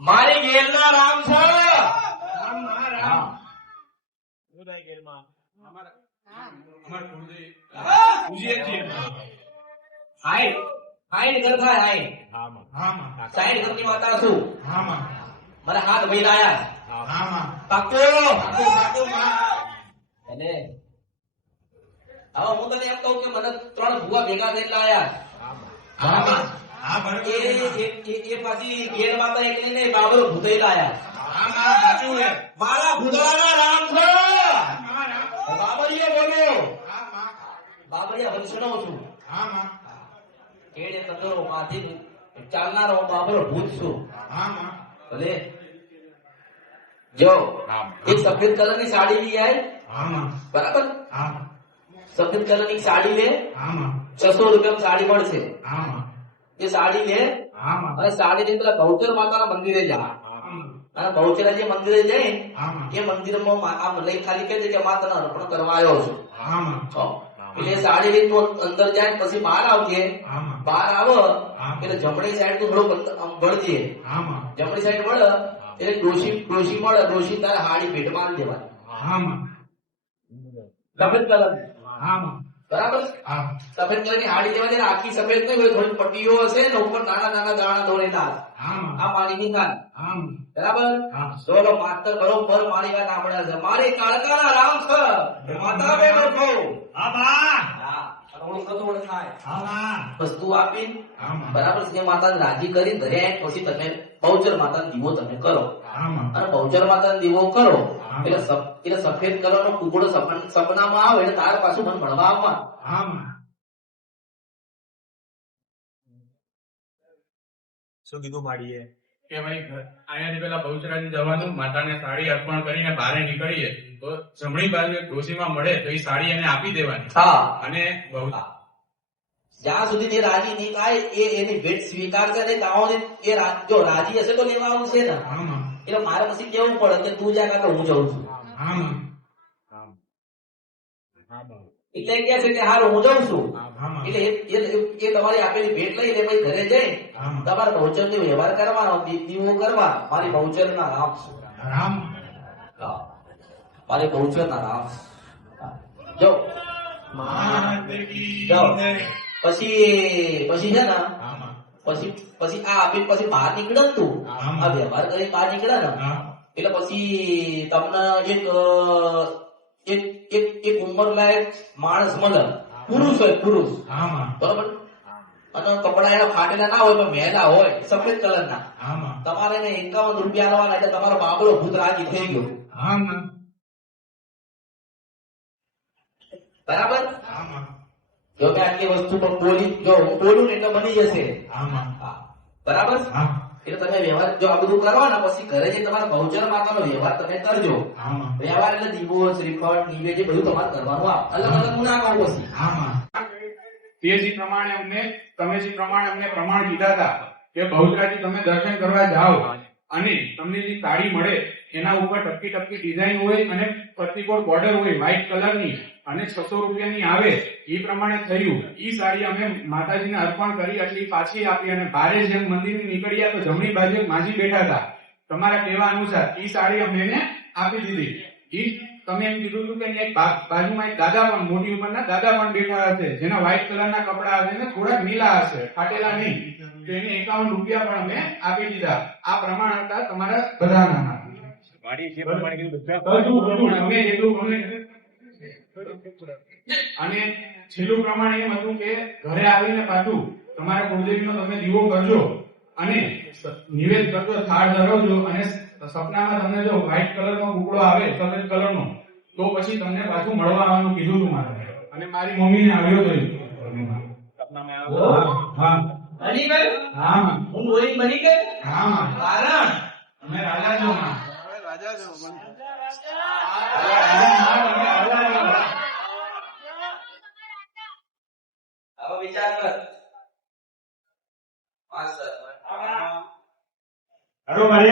મારી ઘેરના રામ છે. હા. રામ અમારા કુળદેવી. પૂજીએ છીએ હાય. હાય ઘર થાય હાય. હા માં. સાઈડ ઘરની માતા છું હા માં. મને હાથ ભાઈ લાયા. હા. માં. પાકો અને હવે હું તને એમ કહું કે મને ત્રણ ભૂવા ભેગા થઈને લાયા. હા માં. હા એ પાછી ઘેર માતા ને બાબરો ભૂતઈ લાયા મારા ભૂતળાના રામ બાબરિયા વંશનો છું. કેડે માંથી ચાલનારો બાબરો ભૂત છું. ભલે. જો એ સફેદ કલરની સાડી લઈ આય. હા બરાબર? હા સફેદ કલરની સાડી લે. હા છસો રૂપિયા સાડી મળશે. એ સાડી લે અને સાડી લઈને પેલા ભૌચર માતાના મંદિરે જા અને બહુચરાજી મંદિરે જઈ એ મંદિરમાં મા- આમ લઈ ખાલી કહે છે કે મા તને અર્પણ કરવા આવ્યો છું. હા માં હો. એટલે સાડી લઈને તું અંદર જાય પછી બહાર આવજે. હા માં બહાર આવો એટલે જમણી સાઈડ તું થોડું વળજે જમણી સાઈડ વળ એટલે ડોશી ડોશી મળે ડોશી તારે હાડી ભેટમાં આલી દેવાની. હા માં હા માં બરાબર? હા. સફેદ કલરની હાડી જેવા છે ને આખી સફેદ નહીં હોય થોડી પટ્ટીઓ હશે ને ઉપર નાના નાના દાણા દોરેલા આ હા. માં બરાબર? હા. સોલો માસ્તર બરોબર મારી વાત આપણે છે. મારી કાળકાના રામ છે માતા બે. માં વસ્તુ આપી. બરાબર? છે માતા રાજી કરી આવીને પછી તમે બહુચર માતા દીવો તમે કરો. અને બહુચર માતાનો દીવો કરો. એટલે એટલે સફેદ કલરનો કુકડો સપનામાં આવે એટલે તાર પાછું મને ભણવા આવવા શું કીધું માડીએ? કે ભાઈ અહીંયાથી પેલા બહુચરાજી જવાનું માતાને સાડી અર્પણ કરીને બહાર નીકળીએ. તો જમણી બાજુ ડોશીમાં મળે તો એ સાડી એને આપી દેવાની. હા. અને બહુ જ્યાં સુધી તે રાજી નહીં થાય એ એની ભેટ સ્વીકારશે નહીં ત્યાં એ જો રાજી હશે તો લેવા આવશે ને. એટલે મારે પછી કેવું પડે કે તું જા કાં હું જાઉં છું. એટલે કે છે કે હારું હું જાઉં છું. એટલે એ- એ- એ તમારી આપેલી ભેટ લઈને પછી ઘરે જઈ. તમારે બહુચરની વ્યવહાર કરવાનો દીવો કરવા. મારી બહુચર ના રામ. રામ મારી બહુચર ના રામ. જો. પછી પછી છે ને પછી પછી આ આપીને પછી બહાર નીકળે ને તું. આ વ્યવહાર કરી બહાર નીકળે ને. એટલે પછી તમને એક એક એક એક ઉંમર લાયક માણસ મળે. પુરુષ હોય પુરુષ. બરોબર? અને કપડા એના ફાટેલા ના હોય પણ મેલા હોય સફેદ કલર ના. હા તમારે એને એકાવન રૂપિયા આલવાના એટલે તમારો બાબળો ભૂત રાજી થઈ ગયો. હા બરાબર? જો મેં આટલી વસ્તુ પણ બોલી જો હું બોલું એટલે બની જશે. હા માં હા. બરાબર? એટલે તમે વ્યવહાર જો આ બધું કરવાના પછી ઘરે જઈને તમારા બહુચર માતાનો વ્યવહાર તમે કરજો. વ્યવહાર એટલે દીવો શ્રીફળ નિવેદ એ બધું તમારે કરવાનું આપ અલગ અલગ હું ના કહું પછી તે જે પ્રમાણે અમને તમે જે પ્રમાણે અમને પ્રમાણ કીધા હતા કે બહુચરાજી તમે દર્શન કરવા જાઓ અને તમને જે સાડી મળે એના ઉપર ટપકી ટપકી ડિઝાઇન હોય અને પ્રતિકોળ બોર્ડર હોય વ્હાઇટ કલરની અને છસો રૂપિયાની આવે એ પ્રમાણે થયું. એ સાડી અમે માતાજીને અર્પણ કરી એટલી પાછી આપી અને ભારે જેમ મંદિરની નીકળ્યા તો જમણી બાજુ માજી બેઠા હતા. તમારા કહેવા અનુસાર એ સાડી અમે એને આપી દીધી. એ તમે એમ કીધું હતું કે એક બાજુમાં એક દાદા પણ મોટી ઉંમરના દાદા પણ બેઠા હશે જેના વ્હાઈટ કલરના કપડા હશે ને થોડાક નીલા હશે ફાટેલા નહીં. તો એને એકાવન રૂપિયા પણ અમે આપી દીધા. આ પ્રમાણ હતા તમારા બધાના. અને છેલ્લું પ્રમાણ એમ હતું કે ઘરે આવીને પાછું તમારા કુળદેવીનો તમે દીવો કરજો અને નિવેદ કરજો થાળ ધરાવજો અને સપનામાં તમને જો વ્હાઇટ કલરનો કુકડો આવે સફેદ કલરનો તો પછી તમને પાછું મળવા આવવાનું કીધું હતું મારે. અને મારી મમ્મીને આવ્યો હતો. સપનામાં હા. આવ્યો. હા હા. હું બની ગઈ? હા. કારણ અમે રાજા છો માં હવે વિચાર કર માસ્ટર હરો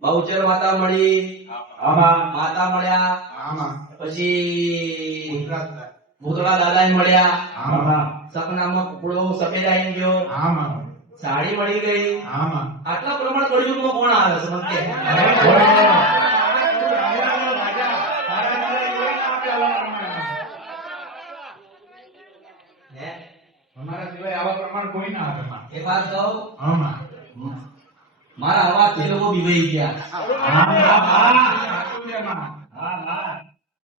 બહુચર માતા મળી. આમાં. માતા મળ્યા. આમાં. પછી ભૂતળા દાદા. મળ્યા. આમાં. સપનામાં કુકડો સફેદ આવી ગયો. આમાં. સાડી મળી ગઈ. આમાં. આટલા પ્રમાણ કળિયુગમાં કોણ આવે છે મને કે? હે? અમારા સિવાય આવા પ્રમાણ કોઈ ના આવે એ એક વાત કહું? આમાં. મારા અવાજથી લોકો બીવાઈ ગયા.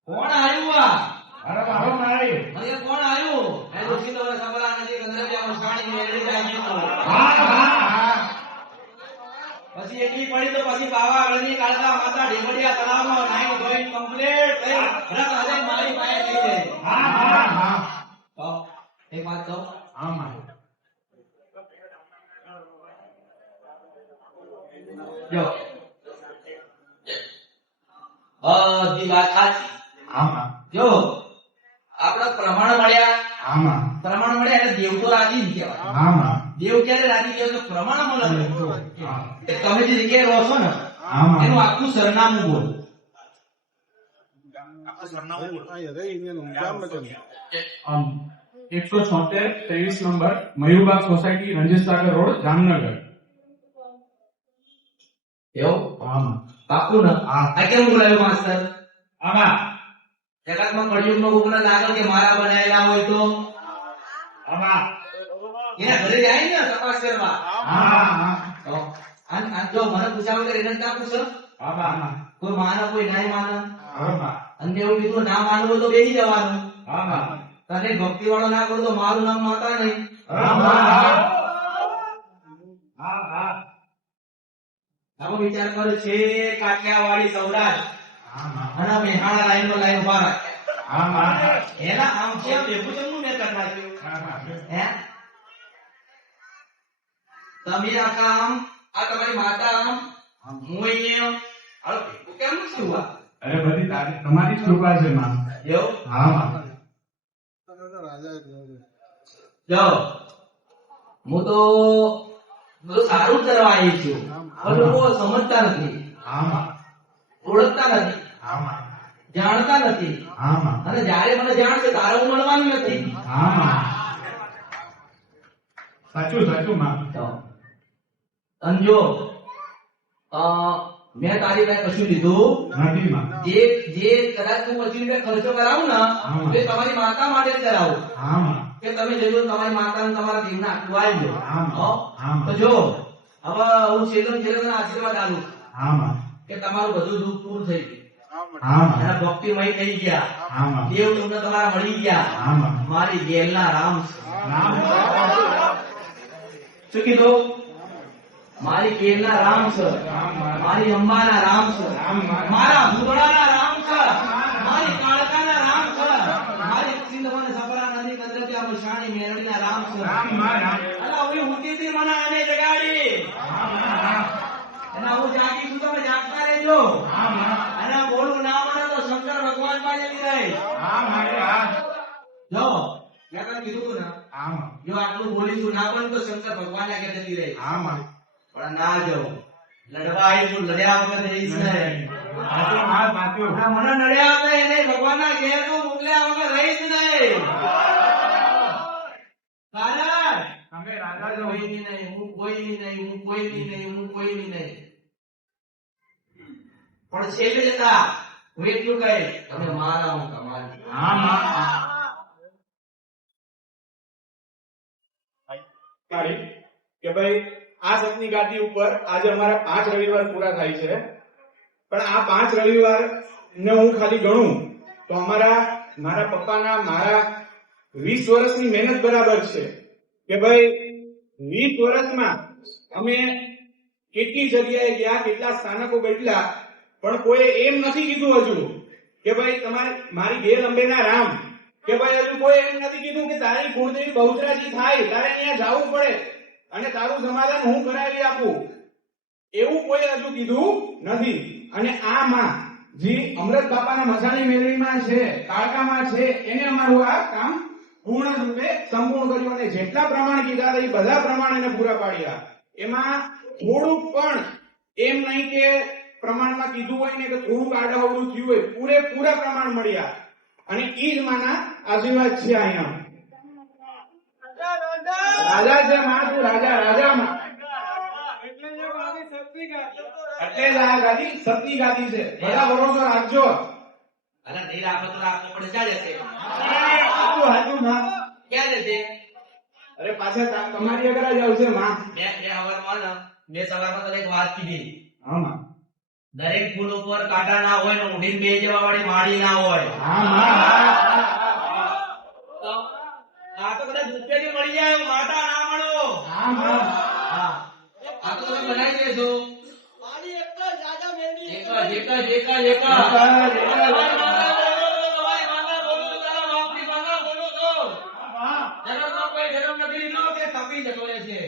કોણ આવ્યું આ? મારી કોણ આવ્યું? હા હા હા. પછી એટલી પડી તો પછી બાવા અળની કાળકા માતા ઢેમડિયા તળાવમાં નાઈ ધોઈ કમ્પ્લીટ થઈ. રત હજાર મારી પાસે થઈ ગઈ. હા હા હા. તો એક વાત કહું? આમાં જો. બધી વાત સાચી. આમાં. જો. આપડે પ્રમાણ મળ્યા. આમાં. પ્રમાણ મળ્યા એટલે દેવ તો રાજી કહેવાય. આમાં. દેવ ક્યારે રાજી કહેવાય કે પ્રમાણ મળે તમે જે જગ્યાએ રહો છો ને આમાં. એનું આખું સરનામું બોલો. એકસો છોતેર ત્રેવીસ number Mayurbag society Ranjit Sagar road Jamnagar. એવું આમાં પાકું ને આ કેમ બોલાયો માસ્તર આમાં જગતમાં કળિયુગનો કોકને લાગે કે મારા બનાયેલા હોય તો આમાં એના ઘરે જાય ને તપાસ કરવા હા જો મને પૂછો આમાં કોઈ માને કોઈ નહીં માનો આમાં અને એવું કીધું ના માનવું તો બેસી જવાનું આમાં તને ભક્તિ વાળો ના કરો તો મારું નામ માતા નહીં આમાં હા હા આવો વિચાર કરો છે કાઠિયાવાડી સૌરાષ્ટ્ર. અને મેહાણા લાઈનમાં લાઈન ઊભા રાખ્યા આમાં એના આમ છે ભેગું જમવું મેં કરી નાખ્યું હે તમે આખા આમ આ તમારી માતા આમ હું અહીંયા હાલો ભેગું કેમ છું આ અરે બધી તારી તમારી કૃપા છે માં. એવું? આમાં જો હું તો બધું સારું કરવા આવી છું. લોકો સમજતા નથી. આમાં. ઓળખતા નથી. આમાં. જાણતા નથી. આમાં. અને જ્યારે મને જાણશે તારે હું મળવાની નથી. આમાં. સાચું સાચું માં. તો અને જો અ, મેં તારી પાસે કશું લીધું? નથી જે જે કદાચ હું પછી રૂપિયા ખર્ચો કરાવું ને. એ તમારી માતા માટે જ કરાવું. કે તમે જજો તમારી માતાને તમારા દેવને આટલું જો આમાં. હો? આમાં. તો જો હવે હું છેલ્લો ને આશીર્વાદ આલું આમાં કે તમારું બધું દુઃખ દૂર થઈ ગયું. એના ભક્તિમય થઈ ગયા. દેવ તમને તમારા મળી ગયા. મારી ગેલના રામ રામ શું કીધું? મારી કેરના રામ છે. મારી અંબાના રામ છે. મારા ભૂતળાના રામ છે. મારી કાળકાના રામ છે મારી સિંધવન સપરા માં રામ અલા હું હુતીથી મને આને જગાડી. અને હું જાગી છું તમે જાગતા રહેજો. અને બોલું ના મને તો શંકર ભગવાન પાસે હા જો મેં તને કીધું તું ને? જો આટલું બોલીશું ના પણ તો શંકર ભગવાન આગળ જતી રહી. પણ ના જાઉં લડવા આવી લડ્યા વગર રહીશ નહીં. મને નડ્યા વગર એને ભગવાનના ઘેર તો મોકલ્યા વગર રહીશ નહીં કારણ તમે રાજા નહીં હું કોઈની નહીં હું કોઈની નહીં હું કોઈની નહીં પણ છેલ્લે જતા હું એટલું કહે તમે મારા હું તમારી હા હા કે ભાઈ આ સતની ગાદી ઉપર આજે અમારા પાંચ રવિવાર પૂરા થાય છે. પણ આ પાંચ રવિવાર ને હું ખાલી ગણું તો અમારા મારા પપ્પાના મારા વીસ વર્ષની મહેનત બરાબર છે. કે ભાઈ વીસ વર્ષમાં અમે કેટલી જગ્યાએ ગયા, કેટલા સ્થાનકો બદલ્યા પણ કોઈ એમ નથી કીધું હજુ કે ભાઈ તમારે, મારી ઘેર અંબેના રામ, કે ભાઈ હજુ કોઈ એમ નથી કીધું કે તારી કુળદેવી બહુચરાજી થાય, તારે અહીંયા જવું પડે અને તારું સમાધાન હું કરાવી આપું. એવું કોઈ હજુ કીધું નથી. અને આ માં, જે અમૃત બાપાના મસાણી મેળવીમાં છે, કાળકામાં છે, એને અમારું આ કામ પૂર્ણ રૂપે સંપૂર્ણ કર્યું અને જેટલા પ્રમાણ કીધા હતા એ બધા પ્રમાણ એને પૂરા પાડ્યા. એમાં થોડુંક પણ એમ નહીં કે પ્રમાણમાં કીધું હોય ને કે થોડુંક આડાવડું થયું હોય પૂરેપૂરા પ્રમાણ મળ્યા. અને એ જ માના આશીર્વાદ છે અહીંયા. રાજા છે માં તું રાજા રાજા માં એટલે જ આ ગાદી સતી ગાદી. છે. બધા ભરોસો રાખજો. અરે નહીં રાખો તો રાખો પણ ક્યાં જશે સાચું સાચું માં ક્યાં જશે અરે પાછા તમારી આગળ જ આવશે માં. મેં મેં સવારમાં ને સવારમાં તને એક વાત કીધી. હા માં. દરેક ફૂલ ઉપર કાંટા ના હોય ને ઉડીને બે જવા વાળી માળી ના હોય. હા માં તો આ તો કદાચ મળી જાય માતા ના મળો. હા માં હા. આ તો તમે બનાવી દેજો. એક જ એક જ એક જ એક બોલો તો, તમારી માતા બોલો તો, તારા બાપની માતા બોલો તો. જગતમાં કોઈ ધર્મ નગરી ન કે તપી જતો રહે છે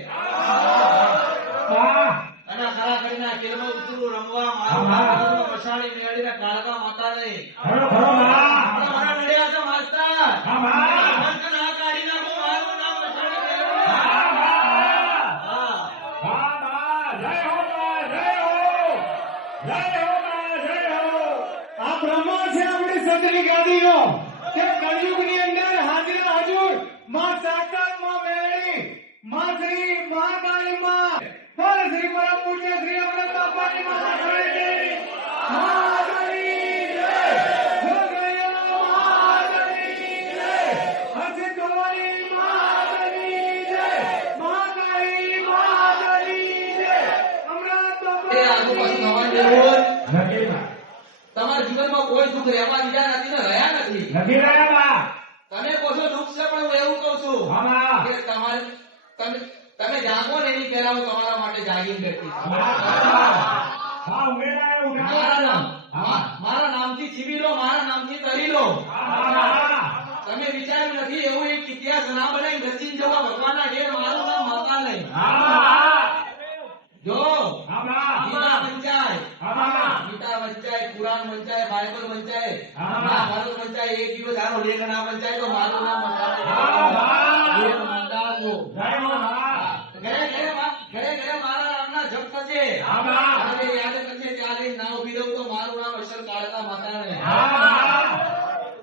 અને ખરા ઉતરું રમવા મારવા મસાણી મેળીને કાળકા માતા નહીં ખરો ખરો માં આપણા મારા નડ્યા છે માસ્તર. આ કાઢી નાખો મારું નામ મસાણી આ બ્રહ્મ છે આપણી સતરી ગાદીનો કે કળિયુગની અંદર હાજર હાજર. માં સાક્ષાતમાં મેળવી. માં શ્રી મહાકાળી માં. પર શ્રી પરમ પૂજ્ય શ્રી અમૃત બાપાની માં સળગી મહાકાળી જય. ભગયા મહાકાળી જય. હસી ધોરી મહાકાળી જય. મહાકાળી મહાકાળી જય. અમૃત એ આજુબાજુ થવાની જરૂર નથી તમારા જીવનમાં કોઈ દુઃખ રહેવા દીધા નથી ને? રહ્યા નથી? નથી રહ્યા બા તમે કહો છો દુઃખ છે પણ હું એવું કહું છું હા કે તમારે તમે તમે જાગો ને એની પહેલા હું તમારા માટે જાગીને બેઠી છું હા ઉમેરાય મારા મારા નામથી છીવી લો મારા નામથી તરી લો તમે વિચાર્યું નથી એવું એક ઇતિહાસ ના બનાવી દક્ષિણ જવા ભગવાનના ઘેર મારું નામ માતા નહીં જો ગીતા વંચાય ગીતા વંચાય કુરાન વંચાય બાઇબલ વંચાય હા. વંચાય એક દિવસ આનો લેખ ના વંચાય તો મારું નામ હા. એ મંદાજો. ઘરે ઘરે મા- ઘરે ઘરે મારા નામના જપ થશે હા, બા. અને યાદ કરશે ત્યાં ના ઊભી રહું તો મારું નામ અક્ષર કાળકા માતાને.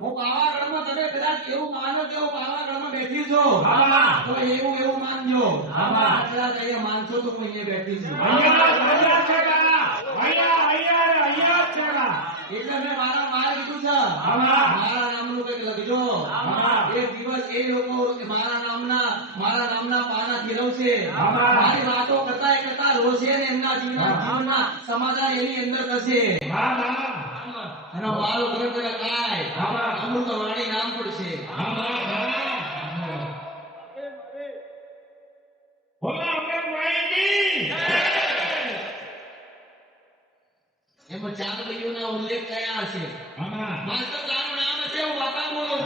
હું પાવાગઢમાં તમે કદાચ એવું માનો કે હું પાવાગઢમાં બેઠી છું. તો એવું એવું માનજો. આટલા કહીએ માનશો તો હું અહીંયા બેઠી છું. એટલે મેં મારા માર કીધું છે. મારા કંઈક લખજો એક દિવસ એ લોકો મારા નામના મારા નામના પાના ફેરવશે મારી વાતો કરતા કરતા રોશે ને એમના જીવના સમાધાન એની અંદર થશે અને મારો ગ્રંથ કાય અમૃત વાણી નામ પડશે. એમાં ચાર ભાઈઓના ઉલ્લેખ કયા હશે. માસ્ટર વાપા બોલું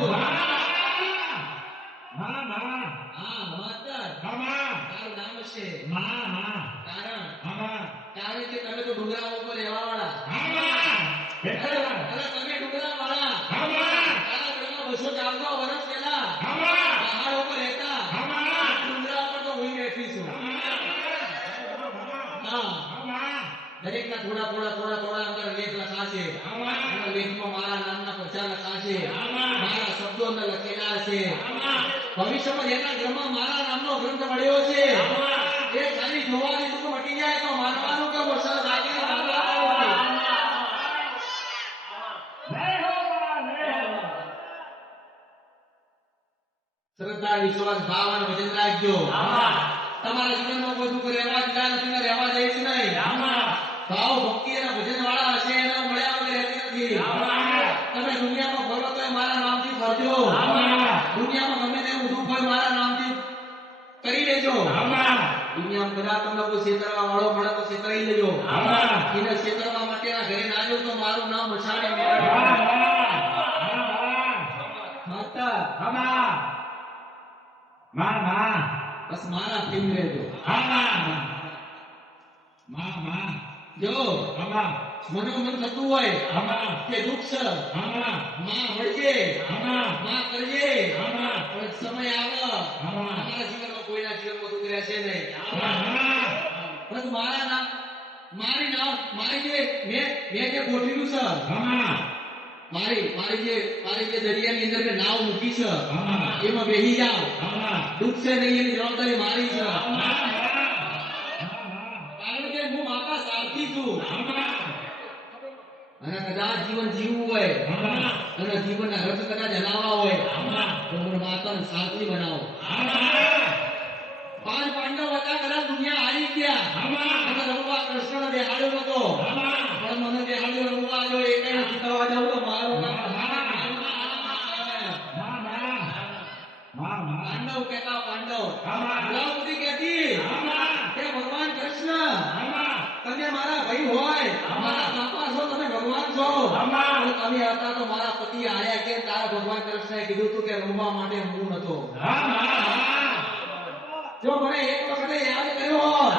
પહેલા પહાડ ઉપર રહેતા ડુંગરા ઉપર તો હું. બેઠી છું હા થોડા થોડા થોડા લખાશે અને લેખમાં મારા નામના પ્રચાર લખાશે મારા શબ્દો લખેલા છે. ભવિષ્યમાં જેના ઘરમાં મારા નામનો ગ્રંથ મળ્યો છે એ ખાલી જોવાની દુઃખ મટી જાય તો માનવાનું કે વરસાદ લાગીને શ્રદ્ધા વિશ્વાસ ભાવ અને વચન રાખજો. તમારા જીવનમાં કોઈ દુઃખ રહેવા જ નથી રહેવા દઈશ નહીં. ભાવ ભક્તિ અને ભજન વાળા હશે એને મળ્યા વગર રહેતી નથી તમે દુનિયામાં ફરો તો મારા નામથી ફરજો દુનિયામાં ગમે તે ઊંધું ફળ મારા નામથી કરી લેજો દુનિયામાં કદાચ તમને કોઈ છેતરવા વાળો મળે તો છેતરાઈ લેજો. એને છેતરવા માટેના ઘરે ના તો મારું નામ માતા. બસ મારા ફિલ્મ રહેજો. જો થતું હોય કે દુઃખ છે માં. મળજે. માં. કરજે. પણ સમય આવે. તમારા જીવનમાં કોઈના જીવનમાં દુઃખ છે નહીં. બસ મારા નામ મારી નામ મારી જે મેં મેં જે ગોઠવ્યું છે. મારી મારી જે મારી જે દરિયાની અંદર મેં નાવ મૂકી છે. એમાં બેહી જાઓ. ડૂબશે નહીં એની જવાબદારી મારી છે. કારણ કે હું માતા સારથી છું. અને કદાચ જીવન જીવવું હોય. અને જીવનના રથ કદાચ હલાવવા હોય. તો માતાને સારથી બનાવો. પાંચ પાંડવ હતા કદાચ દુનિયા આવી ગયા. અને કૃષ્ણ દેહાડ્યો નતો. પણ મને દેહાડ્યો રઘુવા જો એ કઈ નથી થવા જાવ તો મારો પાંડવ કેતા પાંડવ. દ્રૌપદી કેતી કે ભગવાન કૃષ્ણ. તમે મારા ભાઈ હોય. મારા બાપા છો તમે ભગવાન છો. તમે હતા તો મારા પતિ આયા કે તારા ભગવાન કૃષ્ણએ કીધું તું કે રમવા માટે હું નતો. જો મને એક વખતે યાદ કર્યો હોત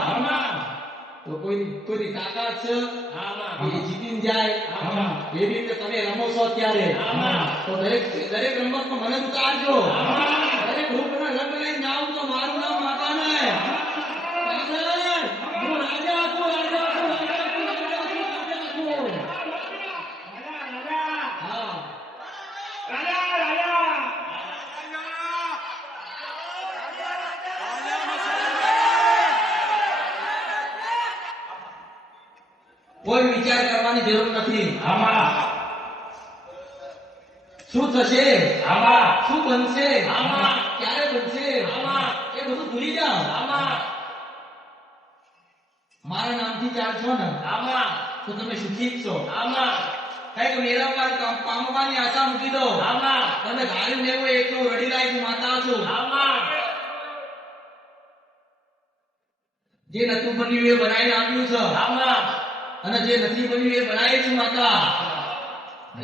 તો કોઈ કોઈની તાકાત છે? એ જીતીને જાય. એવી રીતે તમે રમો છો અત્યારે તો દરેક દરેક રમતમાં મને ઉતારજો. દરેક રૂપના રંગ લઈને જાઉં તો મારું નામ માતાને પાગલ, હું રાજા છું, રાજા છું, રાજા છું, રાજા છું, રાજા છું. હા કોઈ વિચાર કરવાની જરૂર નથી. શું થશે? શું બનશે? ક્યારે બનશે? એ બધું ભૂલી જાઓ. મારા નામથી ચાલશો ને? તો તમે સુખી છો. આમાં કંઈક મેળવવા પામવાની આશા મૂકી દો. તમે ગાયું લેવું એટલું રડી લાયક માતા છું. જે નતું બન્યું એ બનાવીને આપ્યું છે. અને જે નથી બન્યું એ બનાવી છે માતા.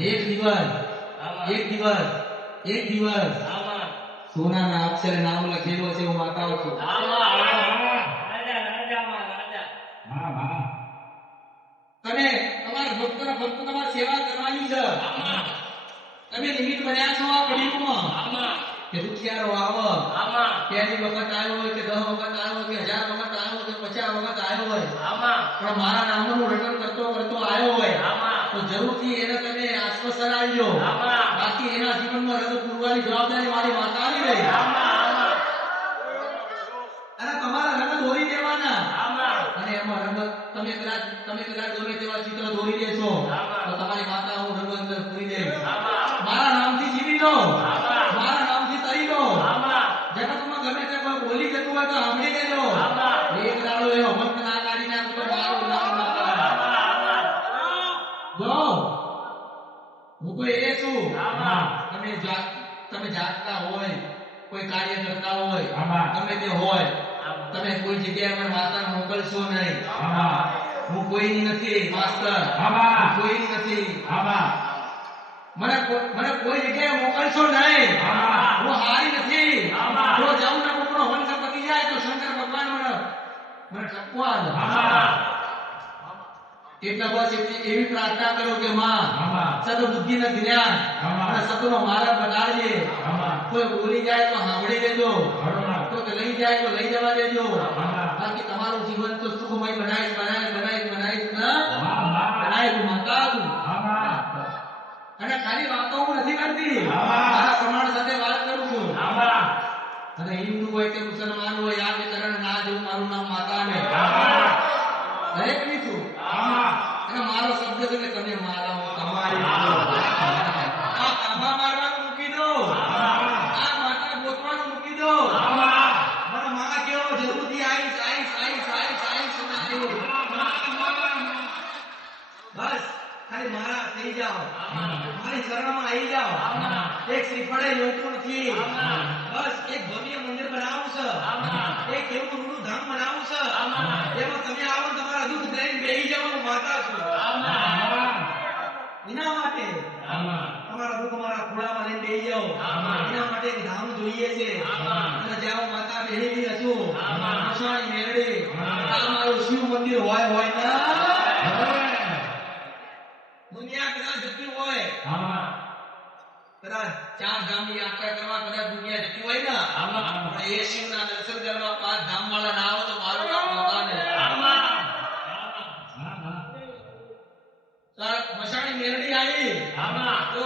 એક દિવસ એક દિવસ એક દિવસ. સોનાના અક્ષરે નામ લખેલું છે હું માતા છું તમે તમારા ભક્તના ભક્ત તમારી સેવા કરવાની છે. તમે નિમિત્ત બન્યા છો આ કળિયુગમાં. કે દુખિયારો આવો પહેલી વખત આવ્યો હોય કે દસ વખત આવ્યો કે હજાર વખત આવ્યો કે પચાસ વખત આવ્યો હોય. પણ મારા નામનું રટણ કરતો કરતો આવ્યો હોય. તો જરૂરથી એને તમે આશ્વાસન આપજો. બાકી એના જીવનમાં રંગ પૂરવાની જવાબદારી મારી માતાની રહી. અને તમારા રંગ દોરી દેવાના. અને એમાં રંગ તમે કદાચ તમે કદાચ ગમે તેવા ચિત્ર દોરી દેશો તો તમારી માતા હું રંગ અંદર પૂરી દે મારા નામથી જીવી લો. મારા દો જગતમાં ગમે તે બોલી જતું હોય તો સાંભળી લેજો. એક દાડો એનો વંત ના કાઢી નાખો તો મારું નામ જો, હું કોઈ એ છું. તમે તમે જાગતા હોય, કોઈ કાર્ય કરતા હોય તમે તે હોય, તમે કોઈ જગ્યાએ મને માતાને મોકલશો નહીં. હું કોઈ નથી, માસ્ટર. કોઈ નથી નથી. મને મને કોઈ જગ્યાએ મોકલશો નહીં હું હારી નથી જો જાઉં ને કોકનો વંશ પતી જાય તો શંકર ભગવાન મને મને દે એટલે બસ એટલી એવી પ્રાર્થના કરો કે માં સદબુદ્ધિ ને જ્ઞાન અને સતનો માર્ગ બતાડજે કોઈ બોલી જાય તો સાંભળી લેજો કોઈ લઈ જાય તો લઈ જવા દેજો બાકી તમારું જીવન તો સુખમય બનાવી બનાવી બનાવી બનાવી બનાવી માતા અને ખાલી વાતો હું નથી કરતી. મારા પ્રમાણ સાથે વાત કરું છું. અને હિન્દુ હોય કે મુસલમાન હોય આ કે ચરણ ના જેવું મારું નામ માતા ને દરેકની છું. અને મારો શબ્દ છે કે તમે મારા તમારી છું. આ તાંબા મારવાનું મૂકી દો આ માતા ગોતવાનું મૂકી દો મને માં કેવો જરૂરથી આઈશ આઈશ આઈશ આઈશ આઈશ અને આવ્યો. બસ ખાલી મારા થઈ જાઓ. મારી શરણમાં આવી જાઓ. એક શ્રીફળે જોઈતું થી. બસ એક ભવ્ય મંદિર બનાવું છે. એક એવું રૂડું ધામ બનાવું છે. એમાં તમે આવો તમારા દુઃખ લઈને બેસી જવાનું માતા છું. એના માટે તમારા દુઃખ મારા ખોળામાં લઈને બેસી જાઓ. એના માટે એક ધામ જોઈએ છે. અને જ્યાં માતા બેહેલી હતું મસાણી મેળડી આ મારું શિવ મંદિર હોય હોય ના દુનિયા કદાચ જતી હોય કદાચ ચાર ધામની યાત્રા કરવા કદાચ દુનિયા જતી હોય ને પણ એ શિવના દર્શન કરવા પાંચ ધામ વાળા ના આવે તો મારું નામ માતા ને. તાર મસાણી મેરડી આવી. તો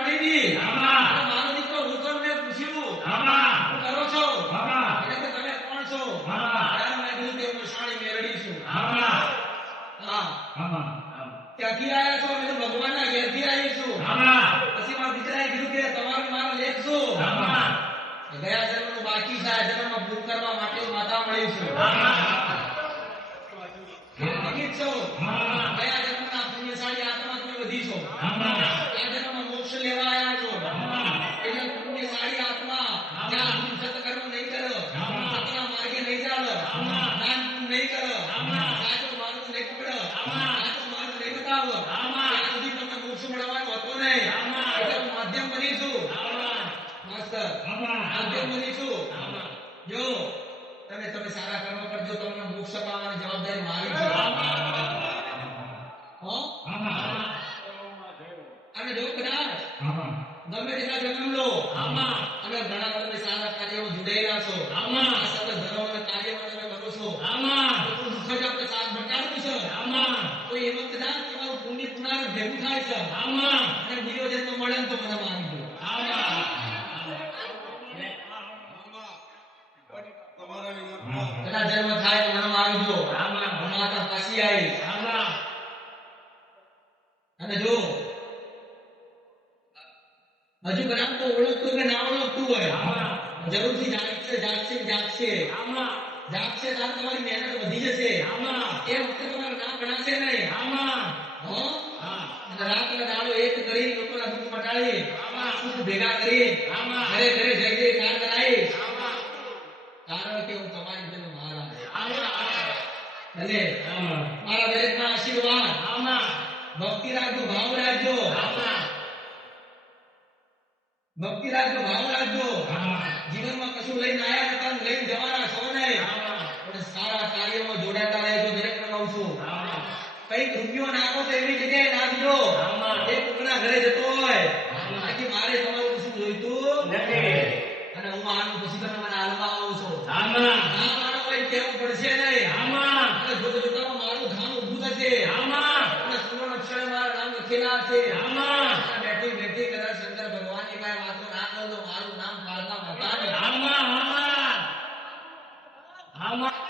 નથી અને મારો દીકરો હું તો મેં પૂછ્યું શું કરો છો એટલે કે તમે કોણ છો ત્યારે મેં કીધું કે હું શાળી મેરડી છું હા ક્યાંથી આવ્યા છો મેં કીધું ભગવાનના ઘેરથી આવી છું પછી મારા દીકરાએ કીધું કે તમારો મારો લેખ શું ગયા જન્મનું બાકી છે આ જન્મમાં પૂરું કરવા માટે માતા મળી છું નિમિત્ત છો ગયા જન્મના પુણ્યશાળી આત્મા તમે વધી છો આ જન્મમાં મોક્ષ લેવા આવ્યા છો એટલે પુણ્યશાળી આત્મા જ્યાં સુધી સત્કર્મ નહીં કરો સત્યના માર્ગે નહીં ચાલો દાન નહીં કરો સાચો માર્ગ નહીં પકડો સાચો માર્ગ નહીં બતાવો ત્યાં સુધી તમને મોક્ષ મળવાનો હતો નહીં એટલે હું માધ્યમ બની છું માસ્તર માધ્યમ બની છું જો તમે તમે સારા કર્મ કરજો તમને મોક્ષ પામવાની જવાબદારી મારી છે હો અને જો કદાચ ગમે તેટલા જન્મ લો અને ઘણા તમે સારા કાર્યમાં જોડાયેલા છો આ સતત ધર્મ અને કાર્યમાં તમે કરો છો તો દુઃખ જ આપણે સાથ બટાડવું છે તો એ વખત ના તમારું ભેગું થાય છે. અને બીજો જન્મ મળે તો મને મારી આમાં. કદાચ જન્મ થાય તો મને મારી દો. માતા પાછી આવી અને જો હજુ બનાવ તો ઓળખતું કે ના ઓળખતું હોય? જરૂરથી જાગશે જાગશે જાગશે જાગશે તાર તમારી મહેનત વધી જશે. એ વખતે તમારું નામ ગણાશે નહીં હો અને રાત અને દાડો એક કરી લોકોના દુઃખ મટાડી સુખ ભેગા કરી ઘરે ઘરે જઈ જઈ કાર કરાવી કારણ કે હું તમારી જેમ મહારાજ અને મારા દરેકના આશીર્વાદ. ભક્તિ રાખજો ભાવ રાખજો. ભક્તિ રાખજો ભાવ રાખજો. જીવનમાં કશું લઈને આયા હતા લઈને જવાના સૌને પણ સારા કાર્યમાં જોડાતા રહેજો દરેક કહું છું કંઈક રૂપિયો નાખો તો એવી જગ્યાએ નાખજો. એ કોકના ઘરે જતો હોય. બાકી મારે તમારું કશું નથી. અને હું આનું પછી તમે મને હાલમાં આવું છો. હાલમાં. હાલમાં કોઈ કેવું પડશે નહીં અને જોત જોતામાં મારું ધામ ઉભું થશે. અને સુવર્ણ અક્ષરે મારા નામ લખેલા છે હાલમાં. બેઠી બેઠી કદાચ શંકર ભગવાનની પાસે વાતો ના કરો તો મારું નામ પાડતા હાલમાં ને.